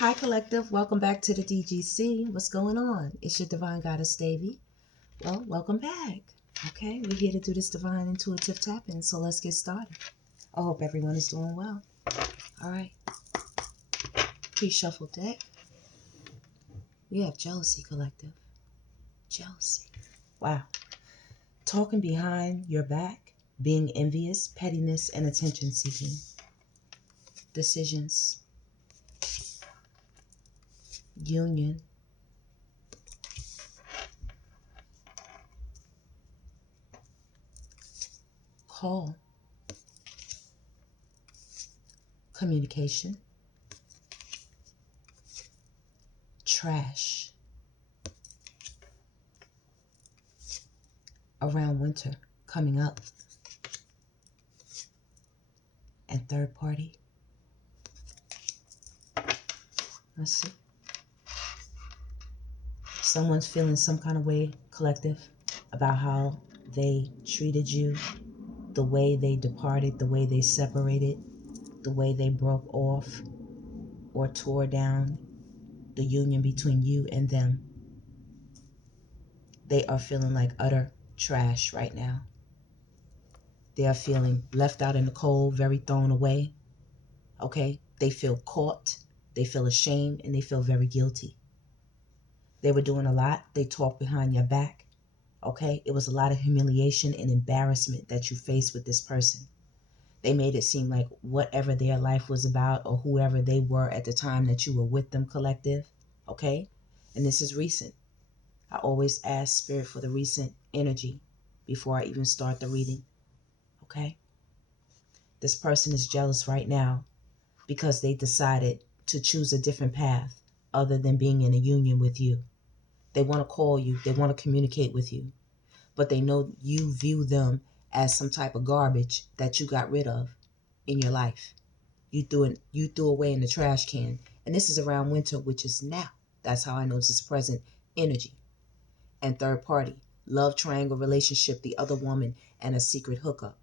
Hi, Collective. Welcome back to the DGC. What's going on? It's your Divine Goddess, Davy. Well, welcome back. Okay, we're here to do this divine intuitive tapping, so let's get started. I hope everyone is doing well. All right. Pre-shuffle deck. We have jealousy, Collective. Jealousy. Wow. Talking behind your back, being envious, pettiness, and attention seeking. Decisions. Union. Call. Communication. Trash. Around winter coming up. And third party. Let's see. Someone's feeling some kind of way, Collective, about how they treated you, the way they departed, the way they separated, the way they broke off or tore down the union between you and them. They are feeling like utter trash right now. They are feeling left out in the cold, very thrown away. Okay? They feel caught, they feel ashamed, and they feel very guilty. They were doing a lot. They talked behind your back. Okay? It was a lot of humiliation and embarrassment that you faced with this person. They made it seem like whatever their life was about or whoever they were at the time that you were with them, Collective. Okay? And this is recent. I always ask Spirit for the recent energy before I even start the reading. Okay? This person is jealous right now because they decided to choose a different path other than being in a union with you. They want to call you. They want to communicate with you. But they know you view them as some type of garbage that you got rid of in your life. You threw away in the trash can. And this is around winter, which is now. That's how I know this is present energy. And third party, love triangle relationship, the other woman, and a secret hookup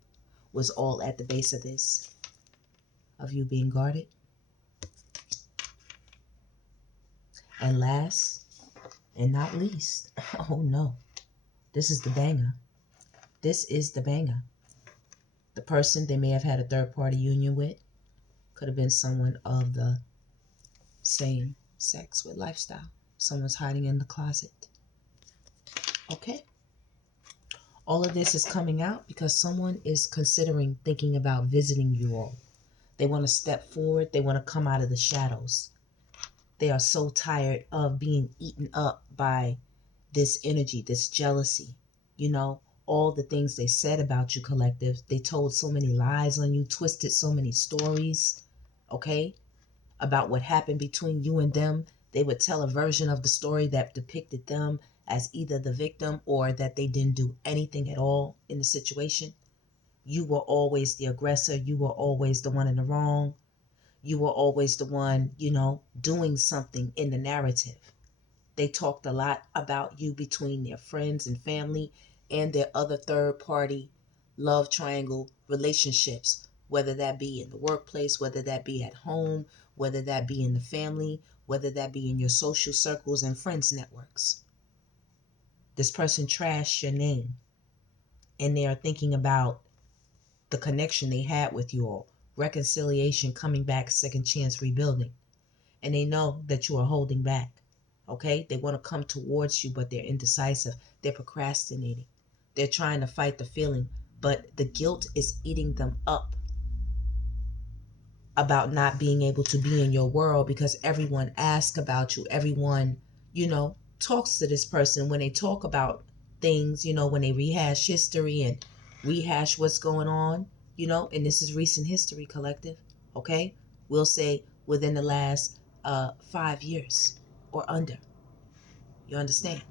was all at the base of this, of you being guarded. And last and not least, oh no, this is the banger. This is the banger. The person they may have had a third party union with could have been someone of the same sex with lifestyle. Someone's hiding in the closet. Okay. All of this is coming out because someone is considering thinking about visiting you all. They want to step forward. They want to come out of the shadows. They are so tired of being eaten up by this energy, this jealousy. You know, all the things they said about you, Collective. They told so many lies on you, twisted so many stories, okay, about what happened between you and them. They would tell a version of the story that depicted them as either the victim or that they didn't do anything at all in the situation. You were always the aggressor. You were always the one in the wrong. You were always the one, doing something in the narrative. They talked a lot about you between their friends and family and their other third party love triangle relationships, whether that be in the workplace, whether that be at home, whether that be in the family, whether that be in your social circles and friends networks. This person trashed your name and they are thinking about the connection they had with you all, reconciliation, coming back, second chance, rebuilding. And they know that you are holding back. Okay? They want to come towards you, but they're indecisive. They're procrastinating. They're trying to fight the feeling, but the guilt is eating them up about not being able to be in your world because everyone asks about you. Everyone, talks to this person when they talk about things, when they rehash history and rehash what's going on, and this is recent history, Collective. Okay? We'll say within the last 5 years or under. You understand?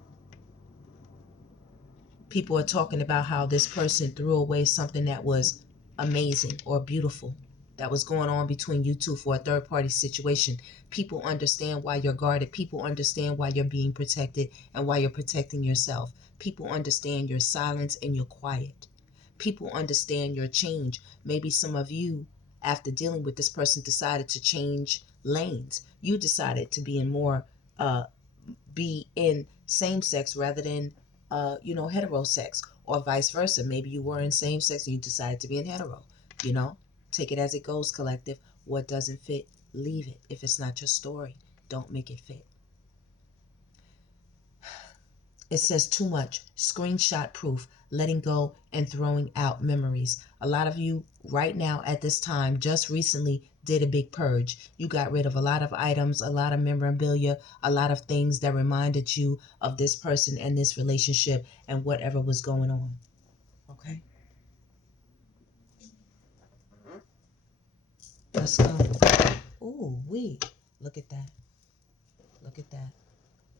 People are talking about how this person threw away something that was amazing or beautiful that was going on between you two for a third party situation. People understand why you're guarded. People understand why you're being protected and why you're protecting yourself. People understand your silence and your quiet. People understand your change. Maybe some of you after dealing with this person, decided to change lanes. You decided to be in more, be in same sex rather than, heterosex, or vice versa. Maybe you were in same sex and you decided to be in hetero. Take it as it goes, collective. What doesn't fit, leave it. If it's not your story, don't make it fit. It says too much. Screenshot proof. Letting go and throwing out memories. A lot of you right now at this time just recently did a big purge. You got rid of a lot of items, a lot of memorabilia, a lot of things that reminded you of this person and this relationship and whatever was going on. Okay? Let's go. Ooh, look at that. Look at that.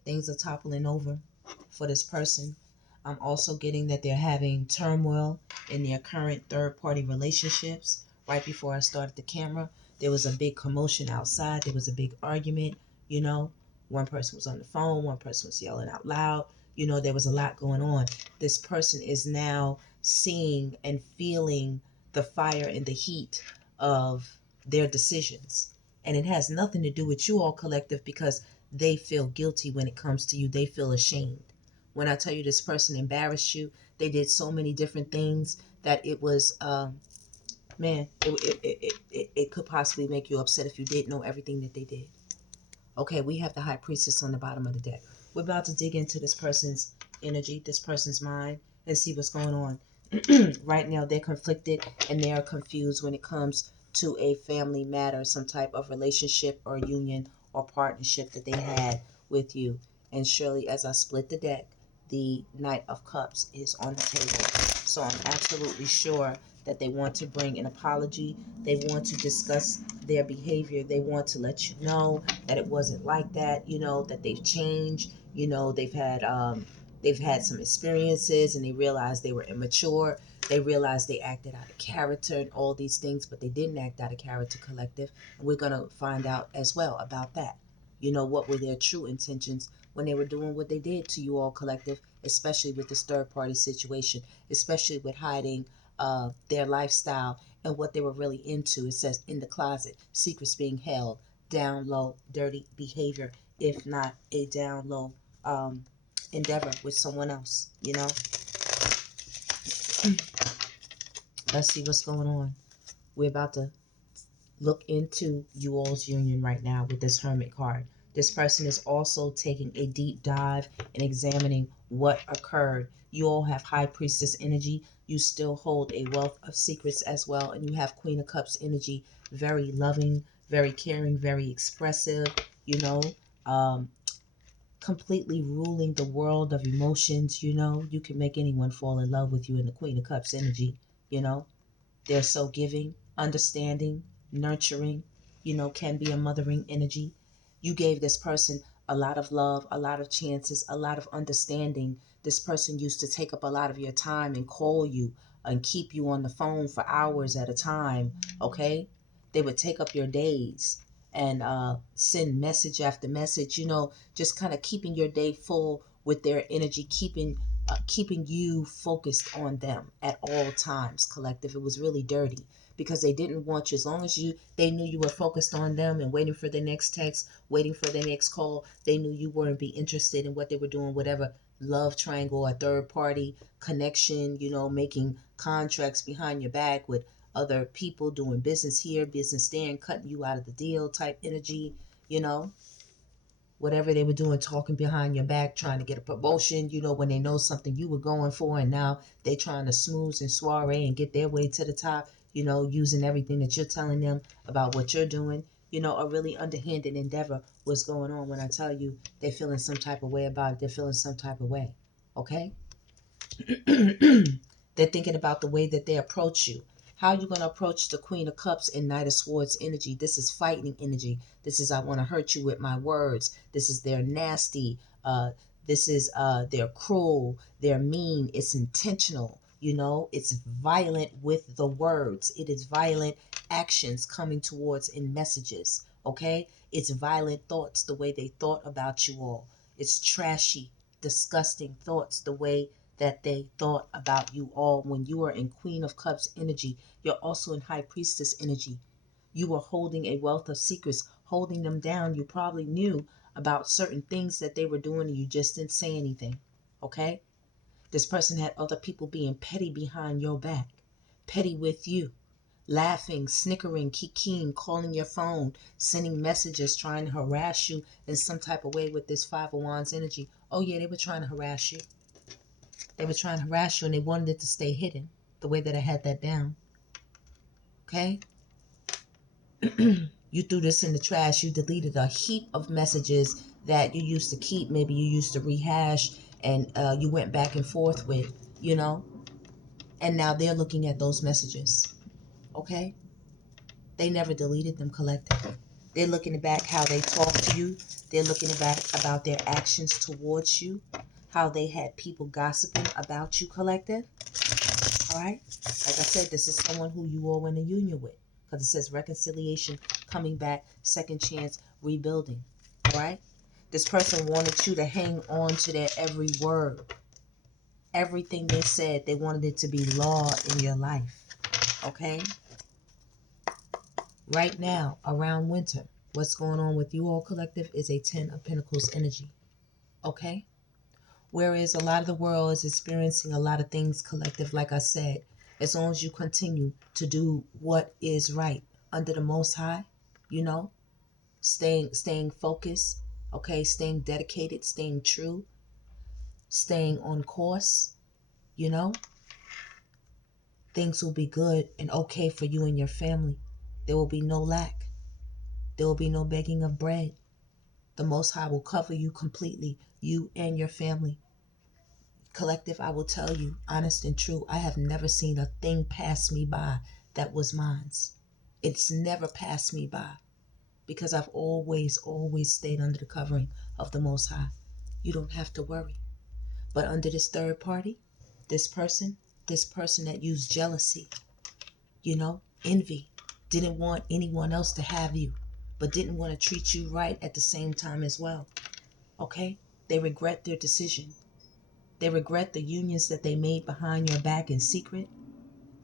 Things are toppling over for this person. I'm also getting that they're having turmoil in their current third-party relationships. Right before I started the camera, there was a big commotion outside. There was a big argument, One person was on the phone. One person was yelling out loud. There was a lot going on. This person is now seeing and feeling the fire and the heat of their decisions. And it has nothing to do with you all, collective, because they feel guilty when it comes to you. They feel ashamed. When I tell you this person embarrassed you, they did so many different things that it was, man, it could possibly make you upset if you didn't know everything that they did. Okay, we have the High Priestess on the bottom of the deck. We're about to dig into this person's energy, this person's mind, and see what's going on. Right now, they're conflicted and they are confused when it comes to a family matter, some type of relationship or union or partnership that they had with you. And surely, as I split the deck, the Knight of Cups is on the table. So I'm absolutely sure that they want to bring an apology. They want to discuss their behavior. They want to let you know that it wasn't like that, that they've changed. They've had some experiences and they realized they were immature. They realized they acted out of character and all these things, but they didn't act out of character, collective. And we're going to find out as well about that. What were their true intentions when they were doing what they did to you all, collective, especially with this third party situation, especially with hiding their lifestyle and what they were really into. It says in the closet, secrets being held, down low, dirty behavior, if not a down low endeavor with someone else, Let's see what's going on. We're about to look into you all's union right now with this Hermit card. This person is also taking a deep dive and examining what occurred. You all have High Priestess energy. You still hold a wealth of secrets as well. And you have Queen of Cups energy. Very loving, very caring, very expressive, um, completely ruling the world of emotions. You can make anyone fall in love with you in the Queen of Cups energy. They're so giving, understanding, nurturing, can be a mothering energy. You gave this person a lot of love, a lot of chances, a lot of understanding. This person used to take up a lot of your time and call you and keep you on the phone for hours at a time, okay? They would take up your days and send message after message, just kind of keeping your day full with their energy, keeping you focused on them at all times, collective. It was really dirty because they didn't want you. As long as they knew you were focused on them and waiting for their next text, waiting for their next call, they knew you wouldn't be interested in what they were doing, whatever love triangle or third party connection, making contracts behind your back with other people, doing business here, business there, and cutting you out of the deal type energy, you know whatever they were doing, talking behind your back, trying to get a promotion, when they know something you were going for, and now they trying to smooth and soiree and get their way to the top, using everything that you're telling them about what you're doing, a really underhanded endeavor was going on. When I tell you they're feeling some type of way about it, they're feeling some type of way, okay? They're thinking about the way that they approach you. How you going to approach the Queen of Cups and Knight of Swords energy? This is fighting energy. This is I want to hurt you with my words. This is they're nasty. This is they're cruel. They're mean. It's intentional. It's violent with the words. It is violent actions coming towards in messages. Okay? It's violent thoughts, the way they thought about you all. It's trashy, disgusting thoughts, the way that they thought about you all. When you are in Queen of Cups energy, you're also in High Priestess energy. You were holding a wealth of secrets, holding them down. You probably knew about certain things that they were doing and you just didn't say anything. Okay? This person had other people being petty behind your back, petty with you, laughing, snickering, kikiing, calling your phone, sending messages, trying to harass you in some type of way with this Five of Wands energy. Oh yeah, they were trying to harass you. They were trying to harass you and they wanted it to stay hidden the way that I had that down. Okay? You threw this in the trash. You deleted a heap of messages that you used to keep. Maybe you used to rehash and you went back and forth with, you know, and now they're looking at those messages. Okay? They never deleted them, collective. They're looking back how they talked to you. They're looking back about their actions towards you, how they had people gossiping about you, collective. All right? Like I said, this is someone who you all in a union with, because it says reconciliation, coming back, second chance, rebuilding. All right? This person wanted you to hang on to their every word. Everything they said, they wanted it to be law in your life. Okay? Right now, around winter, what's going on with you all, collective, is a 10 of Pentacles energy. Okay? Whereas a lot of the world is experiencing a lot of things, collective, like I said, as long as you continue to do what is right under the Most High, you know, staying focused, okay, staying dedicated, staying true, staying on course, you know, things will be good and okay for you and your family. There will be no lack. There will be no begging of bread. The Most High will cover you completely, you and your family. Collective, I will tell you, honest and true, I have never seen a thing pass me by that was mine. It's never passed me by because I've always stayed under the covering of the Most High. You don't have to worry. But under this third party, this person that used jealousy, you know, envy, didn't want anyone else to have you, but didn't want to treat you right at the same time as well. Okay? They regret their decision. They regret the unions that they made behind your back in secret.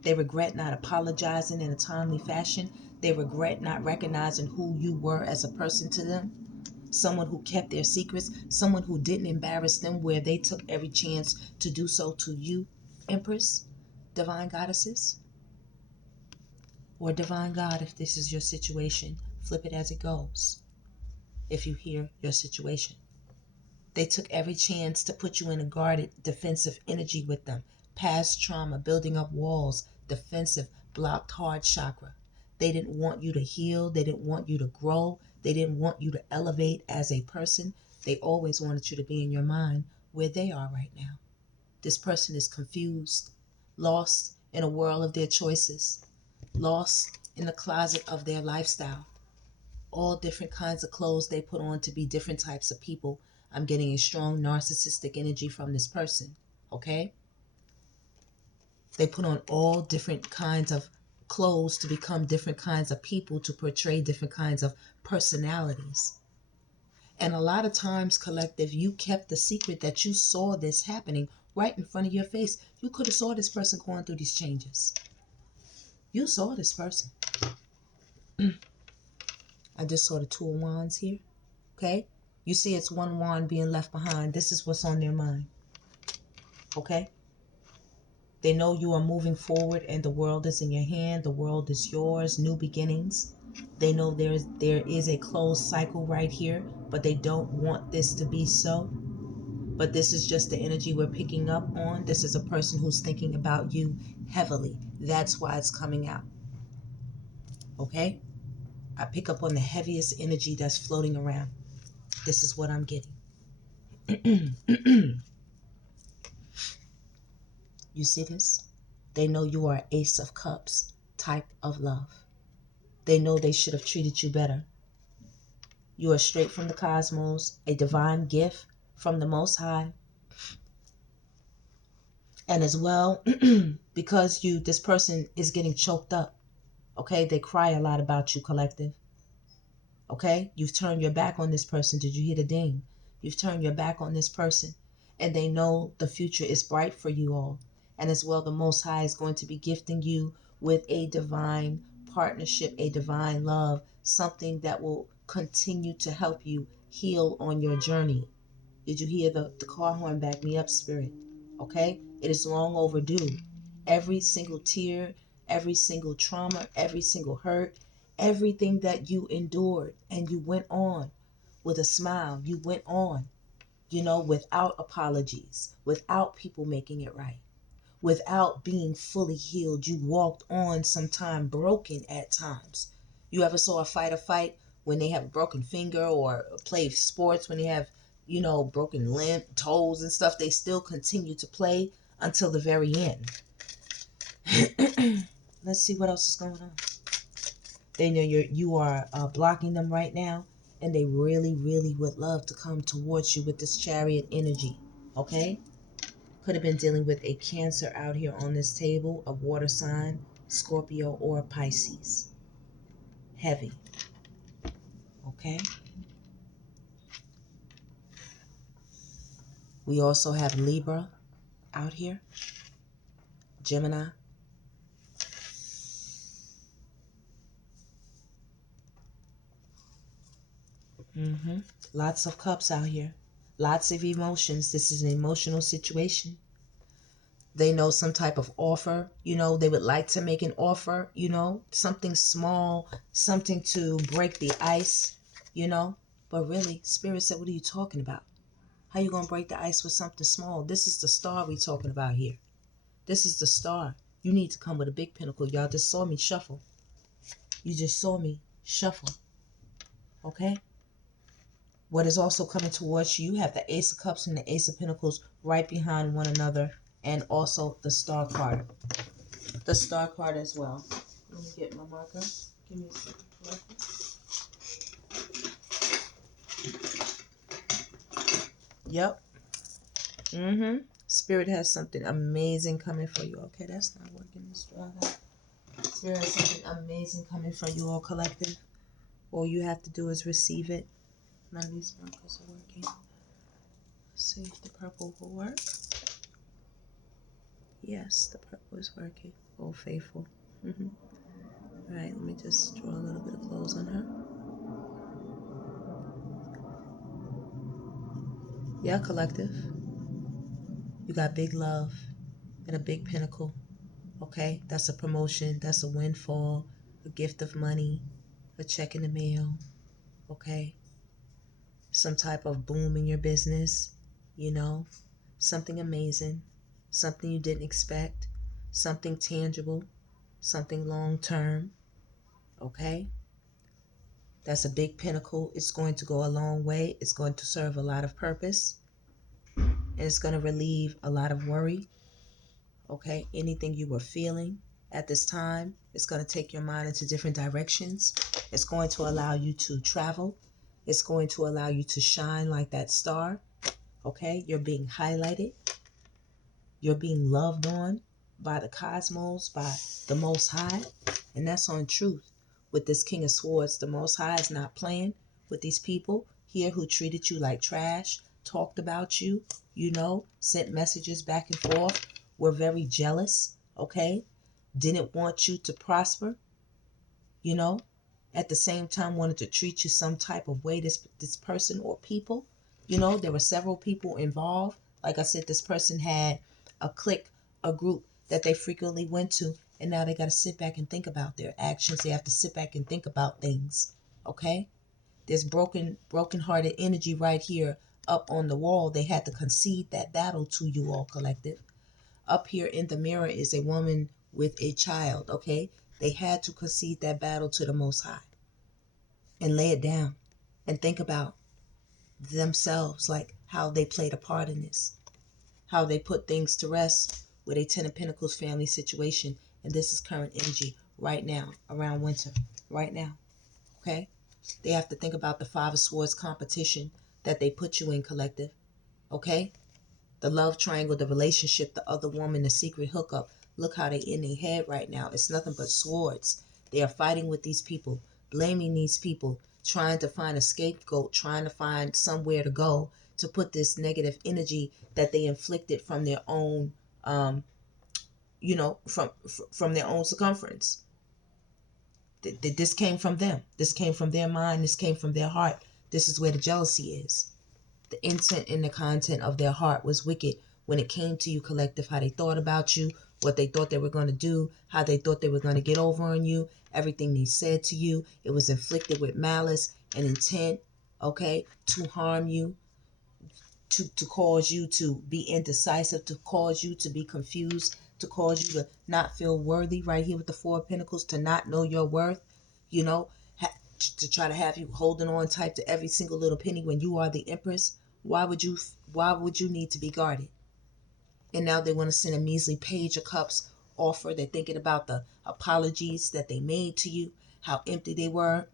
They regret not apologizing in a timely fashion. They regret not recognizing who you were as a person to them. Someone who kept their secrets. Someone who didn't embarrass them where they took every chance to do so to you, Empress, Divine Goddesses, or Divine God if this is your situation. Flip it as it goes if you hear your situation. They took every chance to put you in a guarded, defensive energy with them. Past trauma, building up walls, defensive, blocked heart chakra. They didn't want you to heal. They didn't want you to grow. They didn't want you to elevate as a person. They always wanted you to be in your mind where they are right now. This person is confused, lost in a world of their choices, lost in the closet of their lifestyle. All different kinds of clothes they put on to be different types of people. I'm getting a strong narcissistic energy from this person, okay? They put on all different kinds of clothes to become different kinds of people, to portray different kinds of personalities. And a lot of times, collective, you kept the secret that you saw this happening right in front of your face. You could have saw this person going through these changes. You saw this person. I just saw the Two of Wands here, okay? You see it's one wand being left behind. This is what's on their mind. Okay? They know you are moving forward and the world is in your hand. The world is yours. New beginnings. They know there is a closed cycle right here, but they don't want this to be so. But this is just the energy we're picking up on. This is a person who's thinking about you heavily. That's why it's coming out. Okay? I pick up on the heaviest energy that's floating around. This is what I'm getting. You see this? They know you are Ace of Cups type of love. They know they should have treated you better. You are straight from the cosmos, a divine gift from the Most High. And as well, because this person is getting choked up. Okay, they cry a lot about you, collective. Okay, you've turned your back on this person. Did you hear the ding? You've turned your back on this person. And they know the future is bright for you all. And as well, the Most High is going to be gifting you with a divine partnership, a divine love, something that will continue to help you heal on your journey. Did you hear the car horn? Back me up, Spirit. Okay? It is long overdue. Every single tear, every single trauma, every single hurt, everything that you endured, and you went on with a smile. You went on, without apologies, without people making it right, without being fully healed. You walked on sometime broken at times. You ever saw a fighter fight when they have a broken finger, or play sports when they have, broken limb, toes and stuff? They still continue to play until the very end. Let's see what else is going on. They know you are blocking them right now, and they really, really would love to come towards you with this chariot energy. Okay? Could have been dealing with a Cancer out here on this table, a water sign, Scorpio, or Pisces. Heavy. Okay? We also have Libra out here, Gemini. Lots of cups out here. Lots of emotions. This is an emotional situation. They know some type of offer, they would like to make an offer, something small, something to break the ice, But really, Spirit said, what are you talking about? How you going to break the ice with something small? This is the star we talking about here. This is the star. You need to come with a big pinnacle. Y'all just saw me shuffle. You just saw me shuffle. Okay? What is also coming towards you, you have the Ace of Cups and the Ace of Pentacles right behind one another, and also the Star card. The Star card as well. Let me get my marker. Give me a second. Yep. Spirit has something amazing coming for you. Okay, that's not working. Spirit has something amazing coming for you all, collective. All you have to do is receive it. None of these sparkles are working. Let's see if the purple will work. Yes, the purple is working. Oh, faithful. All right, let me just draw a little bit of clothes on her. Yeah, collective. You got big love and a big pinnacle. Okay, that's a promotion. That's a windfall, a gift of money, a check in the mail. Okay, some type of boom in your business, something amazing, something you didn't expect, something tangible, something long term. Okay, that's a big pinnacle. It's going to go a long way. It's going to serve a lot of purpose, and it's going to relieve a lot of worry. Okay, anything you were feeling at this time, it's going to take your mind into different directions. It's going to allow you to travel. It's going to allow you to shine like that star. Okay, you're being highlighted. You're being loved on by the cosmos, by the Most High. And that's on truth. With this King of Swords, the Most High is not playing with these people here who treated you like trash, talked about you, sent messages back and forth, were very jealous, okay? Didn't want you to prosper, at the same time wanted to treat you some type of way, this person or people. There were several people involved. Like I said, this person had a clique, a group that they frequently went to, and now they got to sit back and think about their actions. They have to sit back and think about things. Okay? There's broken-hearted energy right here up on the wall. They had to concede that battle to you all, collective. Up here in the mirror is a woman with a child, okay? They had to concede that battle to the Most High and lay it down and think about themselves, like how they played a part in this, how they put things to rest with a Ten of Pentacles family situation. And this is current energy right now around winter, right now, okay? They have to think about the Five of Swords competition that they put you in, collective, okay? The love triangle, the relationship, the other woman, the secret hookup. Look how they in their head right now. It's nothing but swords. They are fighting with these people, blaming these people, trying to find a scapegoat, trying to find somewhere to go to put this negative energy that they inflicted from their own, from their own circumference. This came from them. This came from their mind. This came from their heart. This is where the jealousy is. The intent and the content of their heart was wicked when it came to you, collective, how they thought about you, what they thought they were going to do, how they thought they were going to get over on you, everything they said to you. It was inflicted with malice and intent, okay, to harm you, to cause you to be indecisive, to cause you to be confused, to cause you to not feel worthy, right here with the Four of Pentacles, to not know your worth, you know, to try to have you holding on tight to every single little penny when you are the Empress. Why would you need to be guarded? And now they want to send a measly Page of Cups offer. They're thinking about the apologies that they made to you, how empty they were.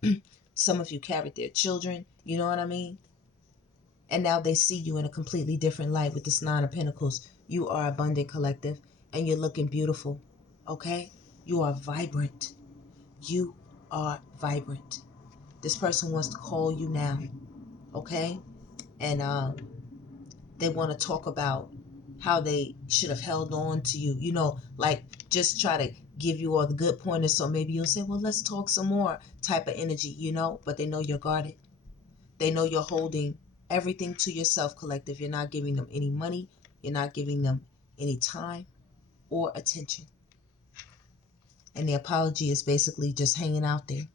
Some of you carried their children, you know what I mean? And now they see you in a completely different light with this Nine of Pentacles. You are abundant, collective, and you're looking beautiful, okay? You are vibrant. You are vibrant. This person wants to call you now, okay? And they want to talk about how they should have held on to you, you know, like just try to give you all the good pointers. So maybe you'll say, well, let's talk some more type of energy, you know, but they know you're guarded. They know you're holding everything to yourself, collective. You're not giving them any money. You're not giving them any time or attention. And the apology is basically just hanging out there.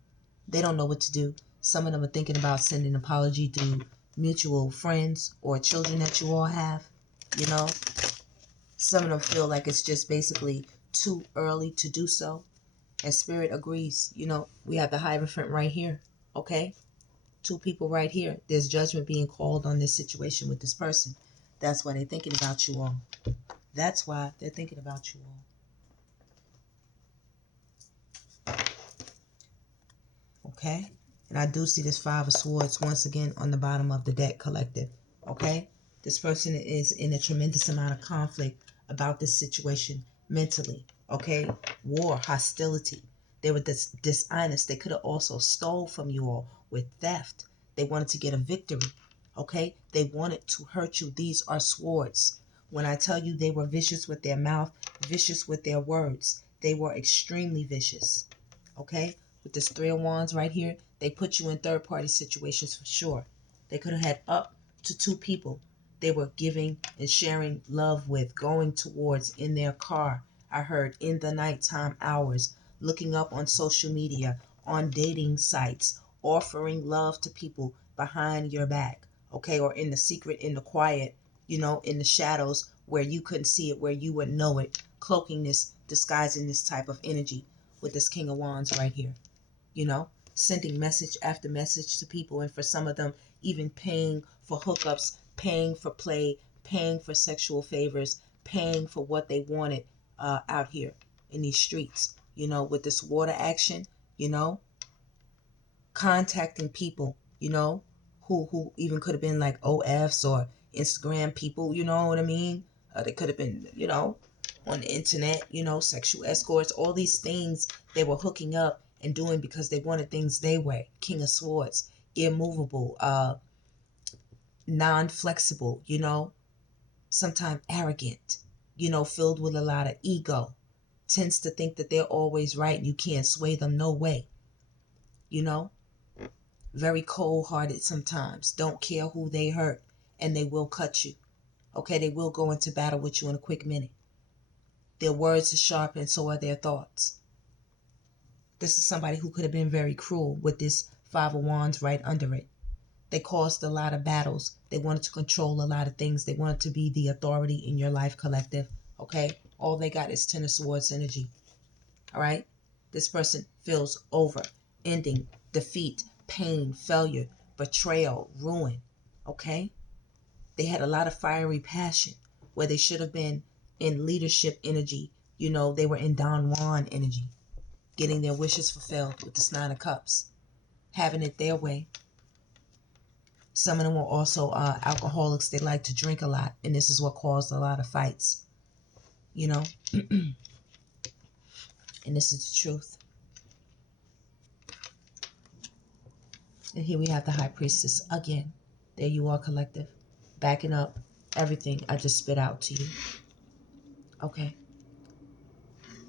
They don't know what to do. Some of them are thinking about sending an apology through mutual friends or children that you all have, you know. Some of them feel like it's just basically too early to do so. And Spirit agrees. You know, we have the Hierophant right here, okay? Two people right here. There's judgment being called on this situation with this person. That's why they're thinking about you all. That's why they're thinking about you all. Okay? And I do see this Five of Swords once again on the bottom of the deck, collective. Okay? This person is in a tremendous amount of conflict about this situation mentally. Okay? War, hostility. They were dishonest. They could have also stole from you all with theft. They wanted to get a victory. Okay? They wanted to hurt you. These are swords. When I tell you they were vicious with their mouth, vicious with their words, they were extremely vicious. Okay? With this Three of Wands right here, they put you in third-party situations for sure. They could have had up to two people they were giving and sharing love with, going towards in their car. I heard in the nighttime hours, looking up on social media, on dating sites, offering love to people behind your back, okay, or in the secret, in the quiet, you know, in the shadows where you couldn't see it, where you wouldn't know it, cloaking this, disguising this type of energy with this King of Wands right here. You know, sending message after message to people, and for some of them even paying for hookups, paying for play, paying for sexual favors, paying for what they wanted out here in these streets, you know, with this water action, you know, contacting people, you know, who even could have been like OFs or Instagram people, you know what I mean? They could have been, you know, on the internet, you know, sexual escorts, all these things they were hooking up and doing because they wanted things their way. King of Swords, immovable, non-flexible, you know, sometimes arrogant, you know, filled with a lot of ego, tends to think that they're always right and you can't sway them no way, you know. Very cold-hearted sometimes, don't care who they hurt, and they will cut you. Okay, they will go into battle with you in a quick minute. Their words are sharp and so are their thoughts. This is somebody who could have been very cruel with this Five of Wands right under it. They caused a lot of battles. They wanted to control a lot of things. They wanted to be the authority in your life, collective. Okay, all they got is Ten of Swords energy. All right, this person feels over, ending, defeat, pain, failure, betrayal, ruin. Okay, they had a lot of fiery passion where they should have been in leadership energy. You know, they were in Don Juan energy, getting their wishes fulfilled with this Nine of Cups, having it their way. Some of them were also alcoholics. They like to drink a lot, and this is what caused a lot of fights, you know. And this is the truth. And here we have the High Priestess again. There you are, collective, backing up everything I just spit out to you. Okay.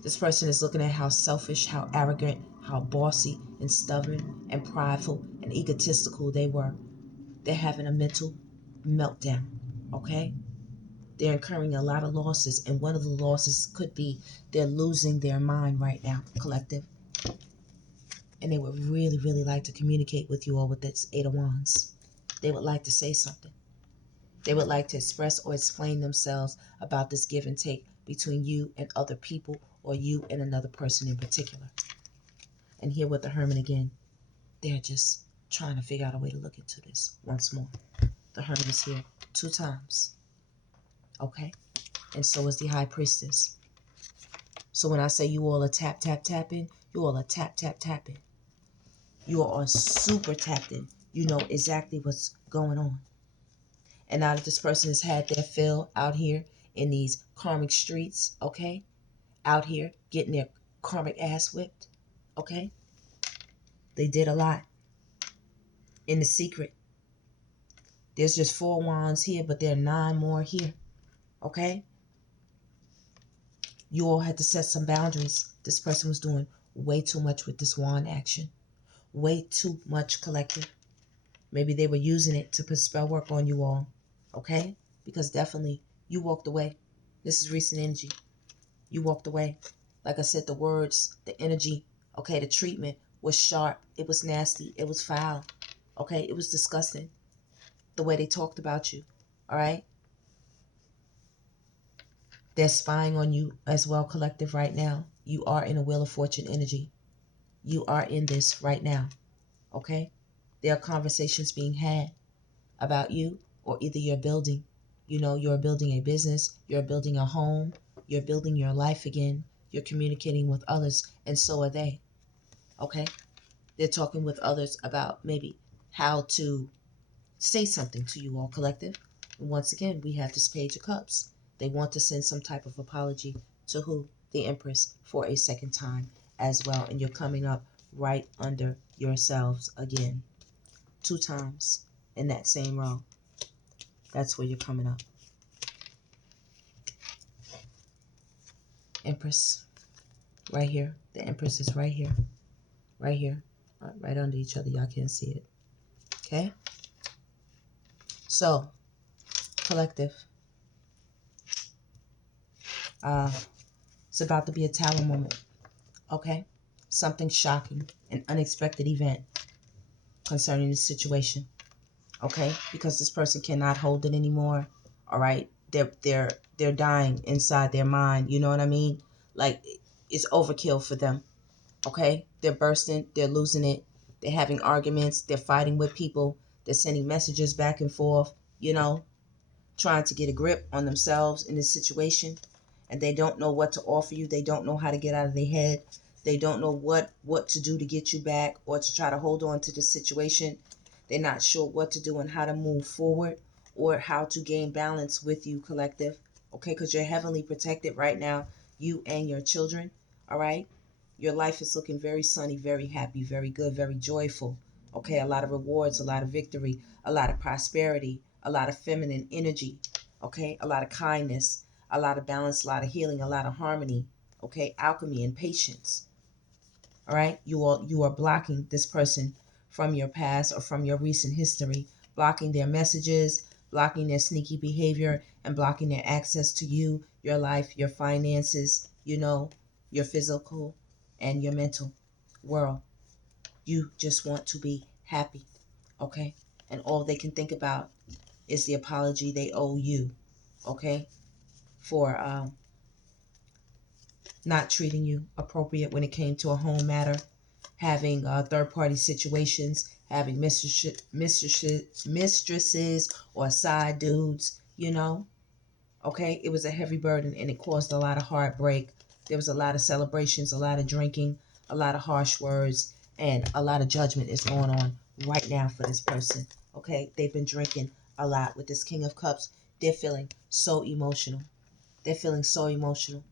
This person is looking at how selfish, how arrogant, how bossy and stubborn and prideful and egotistical they were. They're having a mental meltdown, okay? They're incurring a lot of losses, and one of the losses could be they're losing their mind right now, collective. And they would really, really like to communicate with you all with this Eight of Wands. They would like to say something. They would like to express or explain themselves about this give and take between you and other people, or you and another person in particular. And here with the Hermit again, they're just trying to figure out a way to look into this once more. The Hermit is here 2 times. Okay? And so is the High Priestess. So when I say you all are tap, tap, tapping, you all are tap, tap, tapping. You all are super tapped in. You know exactly what's going on. And now that this person has had their fill out here in these karmic streets, okay? Out here getting their karmic ass whipped, okay? They did a lot in the secret. There's just 4 wands here, but there are 9 more here, okay? You all had to set some boundaries. This person was doing way too much with this wand action. Way too much, collective. Maybe they were using it to put spell work on you all, okay? Because definitely you walked away. This is recent energy. You walked away. Like I said, the words, the energy, okay, the treatment was sharp. It was nasty. It was foul, okay? It was disgusting the way they talked about you, all right? They're spying on you as well, collective, right now. You are in a Wheel of Fortune energy. You are in this right now, okay? There are conversations being had about you, or either you're building, you know, you're building a business, you're building a home, you're building your life again, you're communicating with others, and so are they, okay? They're talking with others about maybe how to say something to you all, collective. And once again, we have this Page of Cups. They want to send some type of apology to who? The Empress, for a second time as well. And you're coming up right under yourselves again. 2 times in that same row. That's where you're coming up. Empress, right here. The Empress is right here. Right here. Right under each other. Y'all can't see it. Okay? So, collective. It's about to be a Tower moment. Okay? Something shocking. An unexpected event concerning this situation. Okay? Because this person cannot hold it anymore. All right? They're dying inside their mind. You know what I mean? Like, it's overkill for them. Okay? They're bursting. They're losing it. They're having arguments. They're fighting with people. They're sending messages back and forth, you know, trying to get a grip on themselves in this situation. And they don't know what to offer you. They don't know how to get out of their head. They don't know what to do to get you back, or to try to hold on to the situation. They're not sure what to do and how to move forward, or how to gain balance with you, collective. Okay? Because you're heavenly protected right now, you and your children. All right? Your life is looking very sunny, very happy, very good, very joyful. Okay? A lot of rewards, a lot of victory, a lot of prosperity, a lot of feminine energy. Okay? A lot of kindness, a lot of balance, a lot of healing, a lot of harmony. Okay? Alchemy and patience. All right? You are blocking this person from your past or from your recent history, blocking their messages, blocking their sneaky behavior, and blocking their access to you, your life, your finances, you know, your physical and your mental world. You just want to be happy, okay? And all they can think about is the apology they owe you, okay? For not treating you appropriate when it came to a home matter, having third-party situations, having mistresses or side dudes, you know. Okay, it was a heavy burden, and it caused a lot of heartbreak. There was a lot of celebrations, a lot of drinking, a lot of harsh words, and a lot of judgment is going on right now for this person. Okay, they've been drinking a lot with this King of Cups. They're feeling so emotional. They're feeling so emotional.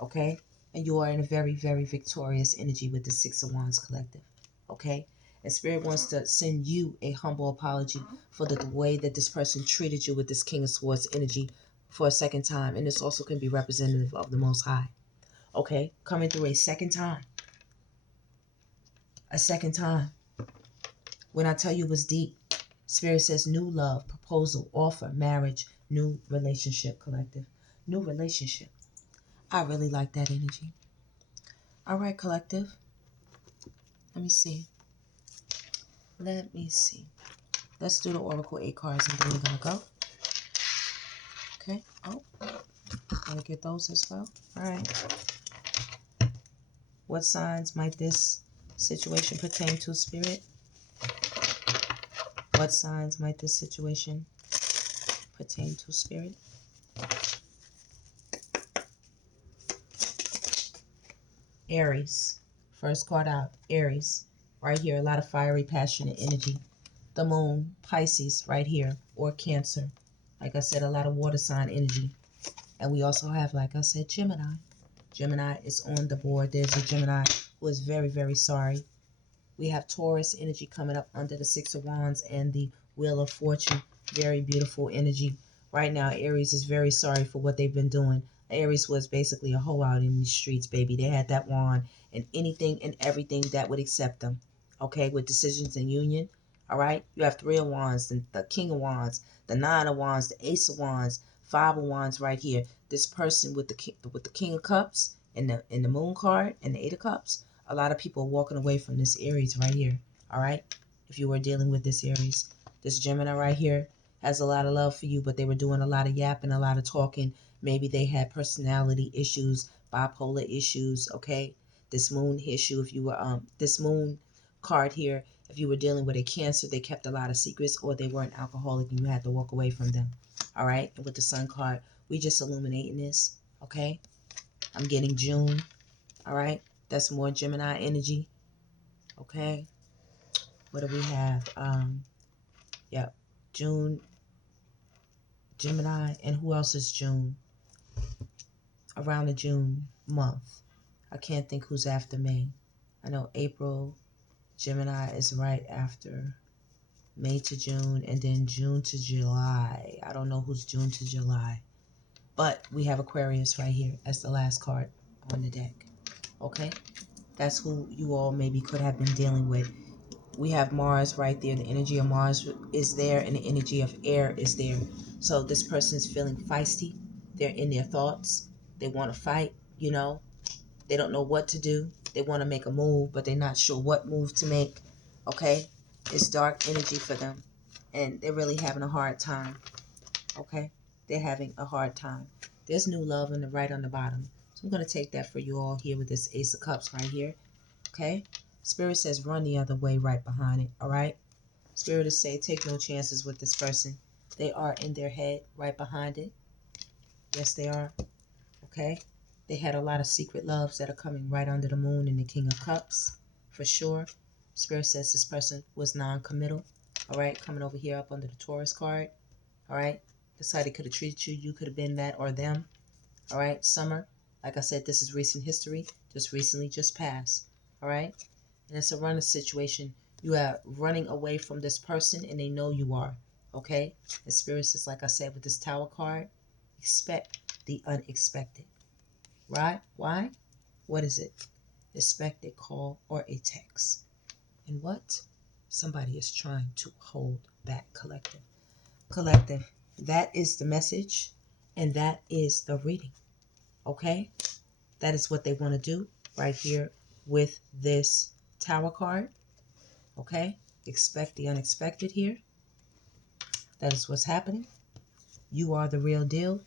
Okay, and you are in a very, very victorious energy with the Six of Wands, collective. Okay, and Spirit wants to send you a humble apology for the way that this person treated you with this King of Swords energy for a second time. And this also can be representative of the Most High. Okay, coming through a second time. a second time. When I tell you it was deep, Spirit says new love, proposal, offer, marriage, new relationship, collective. New relationship. I really like that energy. All right, collective. Let me see. Let me see. Let's do the Oracle 8 cards and then we're going to go. Okay. Oh, want to get those as well. All right. What signs might this situation pertain to, Spirit? What signs might this situation pertain to, Spirit? Aries. First card out, Aries. Right here, a lot of fiery, passionate energy. The moon, Pisces, right here, or Cancer. Like I said, a lot of water sign energy. And we also have, like I said, Gemini. Gemini is on the board. There's a Gemini who is very, very sorry. We have Taurus energy coming up under the Six of Wands and the Wheel of Fortune. Very beautiful energy. Right now, Aries is very sorry for what they've been doing. Aries was basically a hoe out in the streets, baby. They had that wand and anything and everything that would accept them. Okay, with decisions and union. All right, you have Three of Wands, the King of Wands, the Nine of Wands, the Ace of Wands, Five of Wands right here. This person with the King of Cups and the Moon card and the Eight of Cups. A lot of people are walking away from this Aries right here. All right, if you were dealing with this Aries, this Gemini right here has a lot of love for you, but they were doing a lot of yapping, a lot of talking. Maybe they had personality issues, bipolar issues. Okay, this Moon issue. If you were this Moon card here, if you were dealing with a Cancer, they kept a lot of secrets, or they were an alcoholic and you had to walk away from them. All right, and with the Sun card, we just illuminating this. Okay, I'm getting June. All right, that's more Gemini energy. Okay, what do we have? Yep, June, Gemini, and who else is June? Around the June month. I can't think who's after May. I know April, Gemini is right after May to June, and then June to July. I don't know who's June to July. But we have Aquarius right here as the last card on the deck. Okay? That's who you all maybe could have been dealing with. We have Mars right there. The energy of Mars is there and the energy of air is there. So this person is feeling feisty. They're in their thoughts. They want to fight, you know. They don't know what to do. They want to make a move, but they're not sure what move to make. Okay? It's dark energy for them. And they're really having a hard time. Okay? They're having a hard time. There's new love on the right on the bottom. So I'm going to take that for you all here with this Ace of Cups right here. Okay? Spirit says run the other way right behind it. All right? Spirit is saying take no chances with this person. They are in their head right behind it. Yes, they are. Okay? They had a lot of secret loves that are coming right under the moon and the King of Cups. For sure. Spirit says this person was non-committal. All right? Coming over here up under the Taurus card. All right? That's how they could have treated you. You could have been that or them. All right? Summer. Like I said, this is recent history. Just recently just passed. All right? And it's a running situation. You are running away from this person and they know you are. Okay? The Spirit says, like I said, with this Tower card, expect the unexpected. Right? Why? What is it? Expect a call or a text. And what? Somebody is trying to hold back, collective. Collective. That is the message and that is the reading. Okay? That is what they want to do right here with this Tower card. Okay? Expect the unexpected here. That is what's happening. You are the real deal.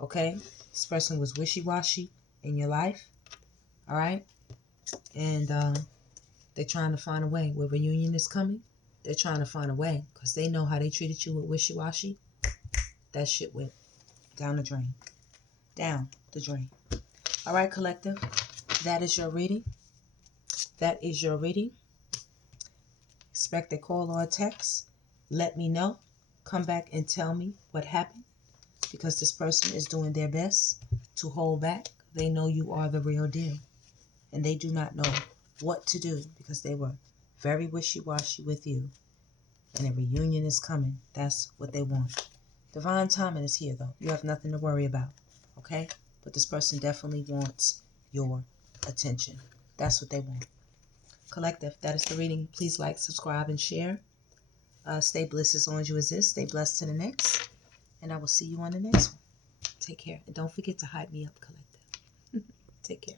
Okay? This person was wishy-washy in your life. All right? And they're trying to find a way. Where reunion is coming, they're trying to find a way because they know how they treated you with wishy-washy. That shit went down the drain. Down the drain. All right, collective. That is your reading. That is your reading. Expect a call or a text. Let me know. Come back and tell me what happened because this person is doing their best to hold back. They know you are the real deal and they do not know what to do because they were very wishy-washy with you and a reunion is coming. That's what they want. Divine timing is here though. You have nothing to worry about. Okay? But this person definitely wants your attention. That's what they want. Collective, that is the reading. Please like, subscribe, and share. Stay blessed as long as you exist. Stay blessed to the next. And I will see you on the next one. Take care. And don't forget to hype me up, Collective. Take care.